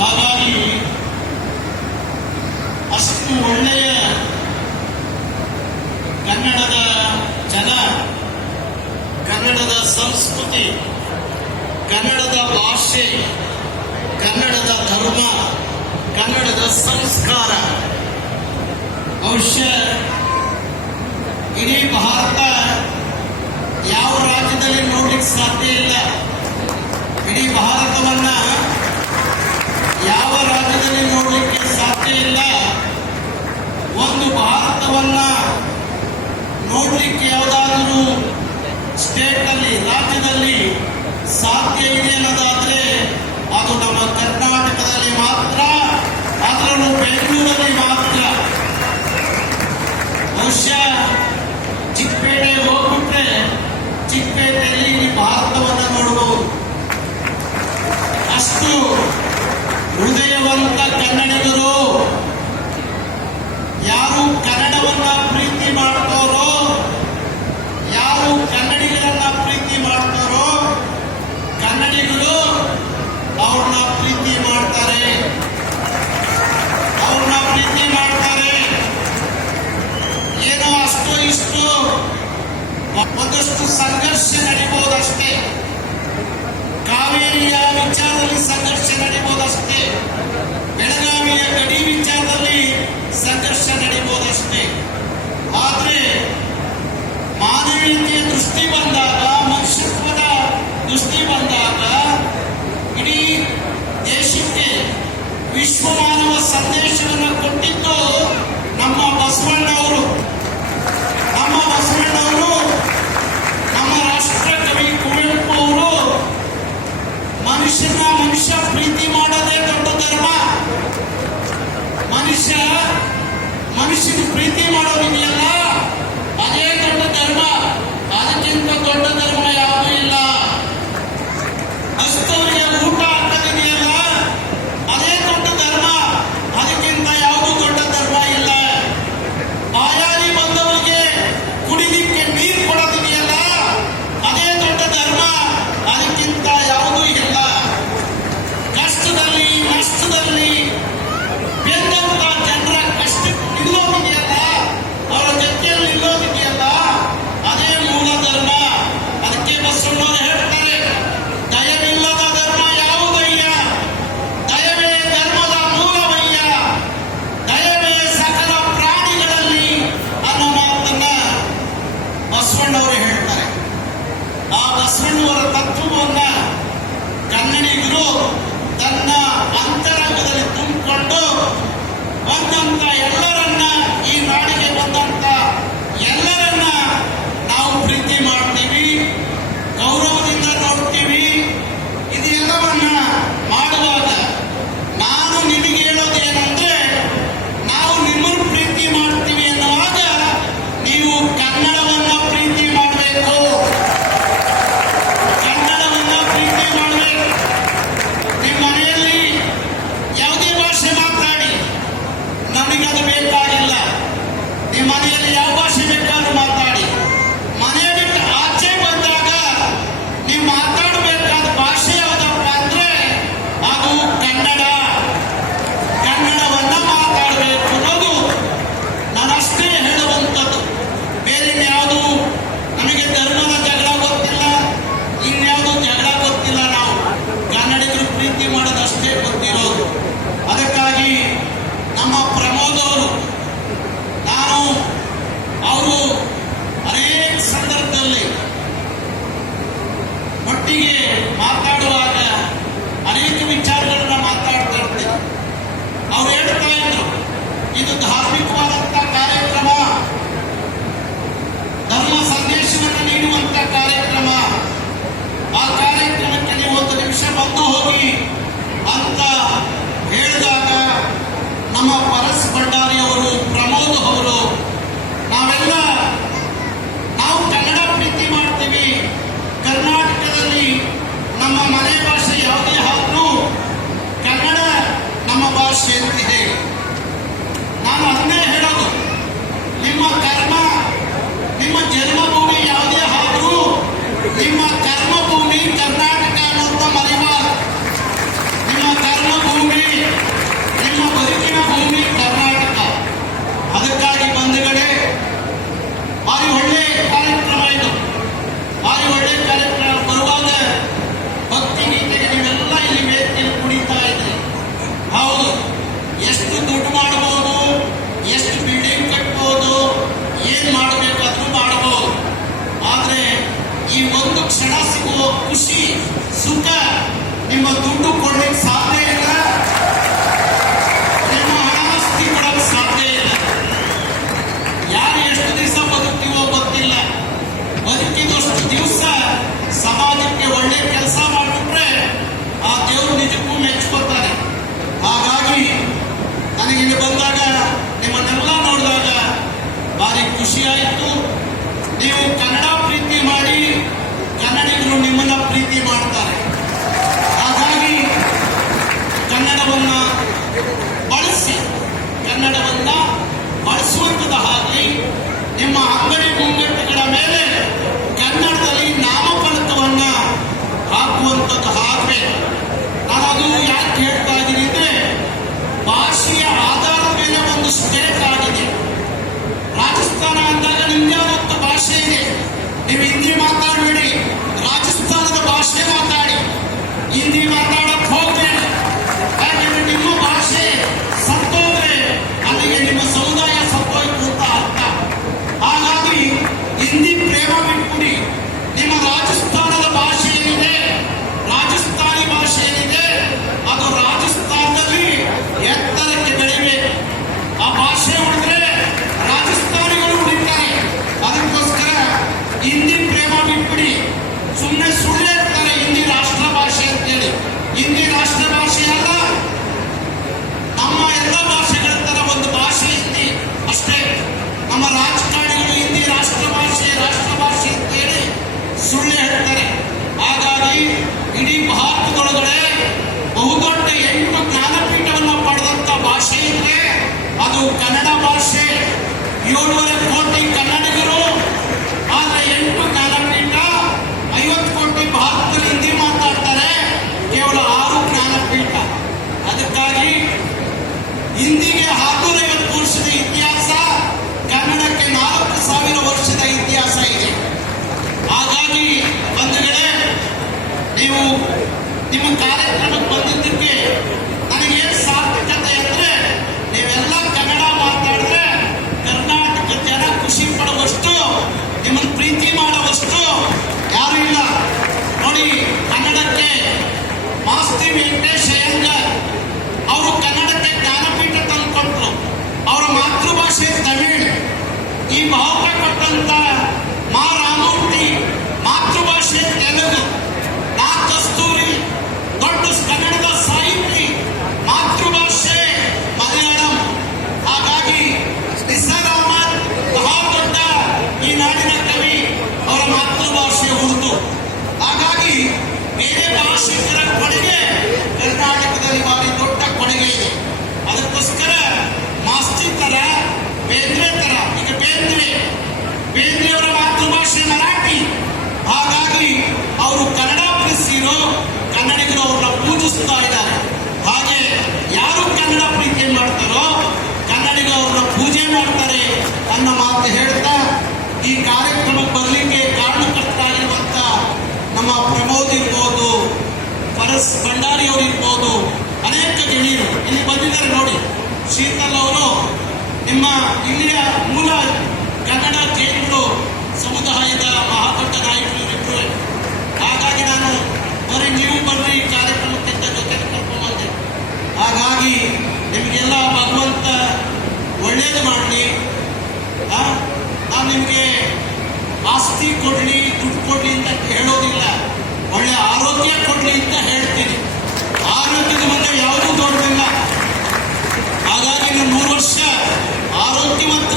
ಹಾಗಾಗಿ ಅಷ್ಟು ಒಳ್ಳೆಯ ಕನ್ನಡದ ಜನ, ಕನ್ನಡದ ಸಂಸ್ಕೃತಿ, ಕನ್ನಡದ ಭಾಷೆ, ಕನ್ನಡದ ಧರ್ಮ, ಕನ್ನಡದ ಸಂಸ್ಕಾರ ಬಹುಶಃ ಇಡೀ ಭಾರತ ಯಾವ ರಾಜ್ಯದಲ್ಲಿ ನೋಡ್ಲಿಕ್ಕೆ ಸಾಧ್ಯ ಇಲ್ಲ. ಇಡೀ ಭಾರತವನ್ನ ಯಾವ ರಾಜ್ಯದಲ್ಲಿ ನೋಡಲಿಕ್ಕೆ ಸಾಧ್ಯ ಇಲ್ಲ. ಒಂದು ಭಾರತವನ್ನ ನೋಡಲಿಕ್ಕೆ ಯಾವುದಾದರೂ ಸ್ಟೇಟ್ನಲ್ಲಿ, ರಾಜ್ಯದಲ್ಲಿ ಸಾಧ್ಯ ಇದೆ ಅನ್ನೋದಾದ್ರೆ ಅದು ನಮ್ಮ ಕರ್ನಾಟಕದಲ್ಲಿ ಮಾತ್ರ ಅದರಲ್ಲೂ ಬೆಂಗಳೂರಲ್ಲಿ ಮಾತ್ರ. ಬಹುಶಃ ಚಿಕ್ಕಪೇಟೆ ಹೋಗ್ಬಿಟ್ರೆ ಚಿಕ್ಕಪೇಟೆಯಲ್ಲಿ ಭಾರತವನ್ನು ನೋಡಬಹುದು ಅಷ್ಟು ಹೃದಯವಂತ ಕನ್ನಡಿಗರು ಪ್ರೀತಿ ಮಾಡೋದಷ್ಟೇ ಗೊತ್ತಿರೋದು ಅದಕ್ಕಾಗಿ ನಮ್ಮ ಪ್ರಮೋದ್ ಅವರು, ನಾನು, ಅವರು ಅನೇಕ ಸಂದರ್ಭದಲ್ಲಿ ಒಟ್ಟಿಗೆ ಮಾತಾಡುವಾಗ ಅನೇಕ ವಿಚಾರಗಳನ್ನ ಮಾತಾಡ್ತಾ ಇರ್ತೀವಿ ಅವ್ರು ಹೇಳ್ತಾ ಇದ್ರು, ಇದು ಧಾರ್ಮಿಕವಾದಂತ ಕಾರ್ಯಕ್ರಮ, ಧರ್ಮ ಸಂದೇಶವನ್ನು ನೀಡುವಂತ ಕಾರ್ಯಕ್ರಮ. ಆ ಕಾರ್ಯಕ್ರಮ ಭಿಕ್ಷೆ ಬಂದು ಹೋಗಿ ಅಂತ ಹೇಳಿದಾಗ ನಮ್ಮ ಪರಸ್ ಭಂಡಾರಿಯವರು ಪ್ರಮೋದ್ ಅವರು ಖುಷಿ ಖುಷಿಯಾಯಿತು ನೀವು ಕನ್ನಡ ಪ್ರೀತಿ ಮಾಡಿ ಕನ್ನಡಿಗರು ನಿಮ್ಮನ್ನ ಪ್ರೀತಿ ಮಾಡ್ತಾರೆ. ಹಾಗಾಗಿ ಕನ್ನಡವನ್ನ ಬಳಸಿ, ಕನ್ನಡವನ್ನ ಹಾಗೆ ನಿಮ್ಮ ಅಂಗಡಿ ಮುಂಗಟ್ಟುಗಳ ನೀವು ನಿಮ್ಮ ಕಾರ್ಯಕ್ರಮಕ್ಕೆ ಬಂದಿದ್ದಕ್ಕೆ ನನಗೆ ಸಾರ್ಥಕತೆ ಅಂದ್ರೆ ನೀವೆಲ್ಲ ಕನ್ನಡ ಮಾತಾಡಿದ್ರೆ ಕರ್ನಾಟಕ ಜನ ಖುಷಿ ಪಡುವಷ್ಟು ನಿಮ್ಮನ್ನು ಪ್ರೀತಿ ಮಾಡುವಷ್ಟು, ಯಾರು ಇಲ್ಲ. ನೋಡಿ, ಕನ್ನಡಕ್ಕೆ ಮಾಸ್ತಿ ವೆಂಕಟೇಶ್ ಅಯ್ಯಂಗಾರ್ ಅವರು ಕನ್ನಡಕ್ಕೆ ಜ್ಞಾನಪೀಠ ತಂದುಕೊಟ್ರು ಅವರ ಮಾತೃಭಾಷೆ ತಮಿಳ್ ಈ ಭಾವ ಕೊಟ್ಟಂತ ಮಾ ರಾಮಮೂರ್ತಿ ಮಾತೃಭಾಷೆ ತೆಲುಗು ನಾ ಕಸ್ತೂರಿ ದೊಡ್ಡ ಕನ್ನಡದ ಸಾಹಿತಿ ಮಾತೃಭಾಷೆ ಮಲಯಾಳಂ ಹಾಗಾಗಿ ನಿಸಾರ್ ಅಹಮದ್ ಬಹಳ ದೊಡ್ಡ ಈ ನಾಡಿನ ಕವಿ ಅವರ ಮಾತೃಭಾಷೆ ಉರ್ದು ಹಾಗಾಗಿ ಬೇರೆ ಭಾಷಿಕರ ಕೊಡುಗೆ ಕರ್ನಾಟಕದಲ್ಲಿ ಭಾರಿ ದೊಡ್ಡ ಕೊಡುಗೆ ಇದೆ ಅದಕ್ಕೋಸ್ಕರ ಮಾಸ್ತಿ ತರ ಬೇಂದ್ರೆ ತರ ಈಗ ಬೇಂದ್ರೆ ಬೇಂದ್ರೆಯವರ ಮಾತೃಭಾಷೆ ಮರಾಠಿ. ಹಾಗಾಗಿ ಅವರು ಕನ್ನಡ ಪ್ರೀತಿಸಿರೋ ಕನ್ನಡಿಗರು ಅವ್ರನ್ನ ಪೂಜಿಸ್ತಾ ಇದ್ದಾರೆ. ಹಾಗೆ ಯಾರು ಕನ್ನಡ ಪ್ರೀತಿ ಮಾಡ್ತಾರೋ ಕನ್ನಡಿಗರು ಅವ್ರನ್ನ ಪೂಜೆ ಮಾಡ್ತಾರೆ ಅನ್ನೋ ಮಾತು ಹೇಳ್ತಾ ಈ ಕಾರ್ಯಕ್ರಮಕ್ಕೆ ಬರಲಿಕ್ಕೆ ಕಾರಣಕರ್ತಾಗಿರುವಂತ ನಮ್ಮ ಪ್ರಮೋದ್ ಇರ್ಬೋದು ಪರಸ್ ಭಂಡಾರಿ ಅವರು ಇರ್ಬೋದು, ಅನೇಕ ಗೆಳೆಯರು ಇಲ್ಲಿ ಬಂದಿದ್ದಾರೆ ನೋಡಿ. ಶೀತಲ್ ಅವರು ನಿಮ್ಮ ಇಲ್ಲಿಯ ಮೂಲ ಕನ್ನಡ ಜೈನರು ಸಮುದಾಯದ ಮಹಾದೊಡ್ಡ ನಾಯಕರು ಹಾಗಾಗಿ ನಾನು ಬರೀ ನೀವು ಬರ್ರಿ ಕಾರ್ಯಕ್ರಮಕ್ಕೆ ಕಾರ್ಯಕ್ರಮಕ್ಕಿಂತ ಜೊತೆ ಕರ್ಕೊಂಡು ಬಂದೆ. ಹಾಗಾಗಿ ನಿಮಗೆಲ್ಲ ಭಗವಂತ ಒಳ್ಳೇದು ಮಾಡಲಿ. ನಾನು ನಿಮಗೆ ಆಸ್ತಿ ಕೊಡಲಿ, ದುಡ್ಡು ಕೊಡಲಿ ಅಂತ ಹೇಳೋದಿಲ್ಲ. ಒಳ್ಳೆ ಆರೋಗ್ಯ ಕೊಡಲಿ ಅಂತ ಹೇಳ್ತೀನಿ. ಆರೋಗ್ಯದ ಮುಂದೆ ಯಾವುದೂ ದೊಡ್ಡದಿಲ್ಲ ಹಾಗಾಗಿ ನೀವು ನೂರು ವರ್ಷ ಆರೋಗ್ಯವಂತ